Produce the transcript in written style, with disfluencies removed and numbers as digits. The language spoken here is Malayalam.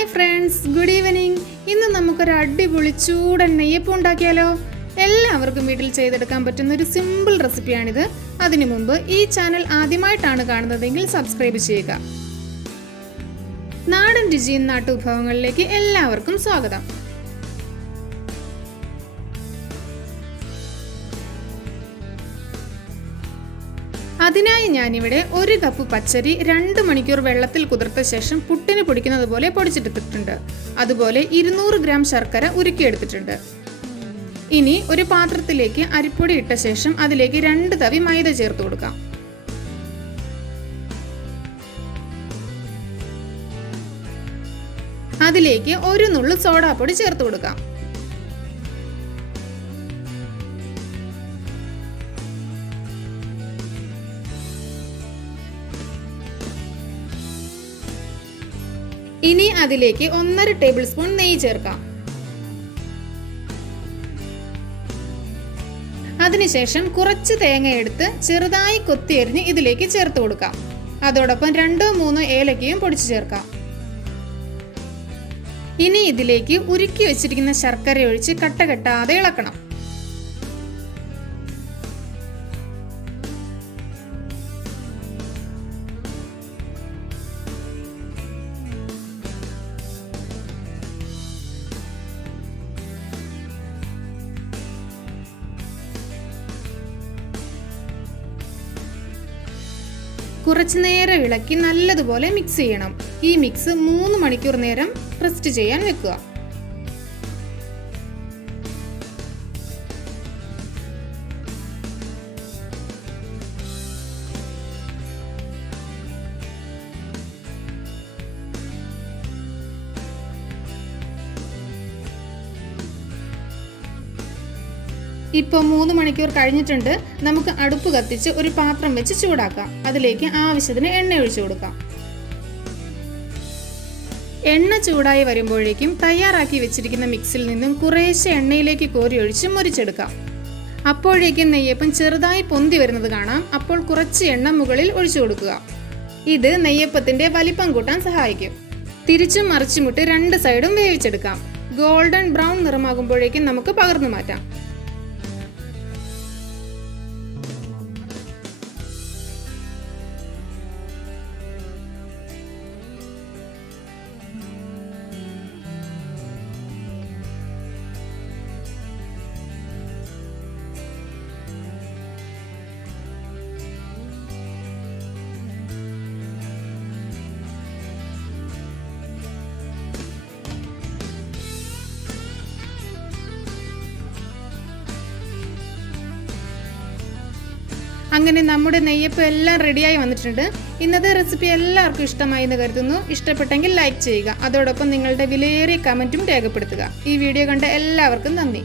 Hi friends, good evening. ഇന്ന് നമുക്കൊരു അടിപൊളി ചൂടൻ നെയ്യപ്പം ഉണ്ടാക്കിയാലോ? എല്ലാവർക്കും വീട്ടിൽ ചെയ്തെടുക്കാൻ പറ്റുന്ന ഒരു സിമ്പിൾ റെസിപ്പിയാണിത്. അതിനു മുമ്പ് ഈ ചാനൽ ആദ്യമായിട്ടാണ് കാണുന്നതെങ്കിൽ സബ്സ്ക്രൈബ് ചെയ്യുക. നാടൻ രുചിയും നാട്ടുവിഭവങ്ങളിലേക്ക് എല്ലാവർക്കും സ്വാഗതം. അതിനായി ഞാനിവിടെ 1 കപ്പ് പച്ചരി 2 മണിക്കൂർ വെള്ളത്തിൽ കുതിർത്ത ശേഷം പുട്ടിന് പൊടിക്കുന്നത് പോലെ പൊടിച്ചെടുത്തിട്ടുണ്ട്. അതുപോലെ 200 ഗ്രാം ശർക്കര ഉരുക്കിയെടുത്തിട്ടുണ്ട്. ഇനി ഒരു പാത്രത്തിലേക്ക് അരിപ്പൊടി ഇട്ട ശേഷം അതിലേക്ക് 2 തവി മൈദ ചേർത്ത് കൊടുക്കാം. അതിലേക്ക് 1 നുള്ളു സോഡാപ്പൊടി ചേർത്ത് കൊടുക്കാം. ഇനി അതിലേക്ക് 1.5 ടേബിൾ സ്പൂൺ നെയ്യ് ചേർക്കാം. അതിനുശേഷം കുറച്ച് തേങ്ങ എടുത്ത് ചെറുതായി കൊത്തിയരിഞ്ഞ് ഇതിലേക്ക് ചേർത്ത് കൊടുക്കാം. അതോടൊപ്പം 2-3 ഏലക്കയും പൊടിച്ചു ചേർക്കാം. ഇനി ഇതിലേക്ക് ഉരുക്കി വെച്ചിരിക്കുന്ന ശർക്കര ഒഴിച്ച് കട്ട കെട്ടാതെ ഇളക്കണം. കുറച്ചു നേരം ഇളക്കി നല്ലതുപോലെ മിക്സ് ചെയ്യണം. ഈ മിക്സ് 3 മണിക്കൂർ നേരം റെസ്റ്റ് ചെയ്യാൻ വെക്കുക. ഇപ്പോൾ 3 മണിക്കൂർ കഴിഞ്ഞിട്ടുണ്ട്. നമുക്ക് അടുപ്പ് കത്തിച്ച് ഒരു പാത്രം വെച്ച് ചൂടാക്കാം. അതിലേക്ക് ആവശ്യത്തിന് എണ്ണ ഒഴിച്ചു കൊടുക്കാം. എണ്ണ ചൂടായി വരുമ്പോഴേക്കും തയ്യാറാക്കി വെച്ചിരിക്കുന്ന മിക്സിൽ നിന്നും കുറേശ്ശെ എണ്ണയിലേക്ക് കോരി ഒഴിച്ച് മുരിച്ചെടുക്കാം. അപ്പോഴേക്കും നെയ്യപ്പം ചെറുതായി പൊന്തി വരുന്നത് കാണാം. അപ്പോൾ കുറച്ച് എണ്ണ മുകളിൽ ഒഴിച്ചു കൊടുക്കുക. ഇത് നെയ്യപ്പത്തിന്റെ വലിപ്പം കൂട്ടാൻ സഹായിക്കും. തിരിച്ചും മറിച്ചുമിട്ട് 2 സൈഡും വേവിച്ചെടുക്കാം. ഗോൾഡൻ ബ്രൗൺ നിറമാകുമ്പോഴേക്കും നമുക്ക് പകർന്നു മാറ്റാം. അങ്ങനെ നമ്മുടെ നെയ്യപ്പം എല്ലാം റെഡിയായി വന്നിട്ടുണ്ട്. ഇന്നത്തെ റെസിപ്പി എല്ലാവർക്കും ഇഷ്ടമായി എന്ന് കരുതുന്നു. ഇഷ്ടപ്പെട്ടെങ്കിൽ ലൈക്ക് ചെയ്യുക. അതോടൊപ്പം നിങ്ങളുടെ വിലയേറിയ കമൻറ്റും രേഖപ്പെടുത്തുക. ഈ വീഡിയോ കണ്ട എല്ലാവർക്കും നന്ദി.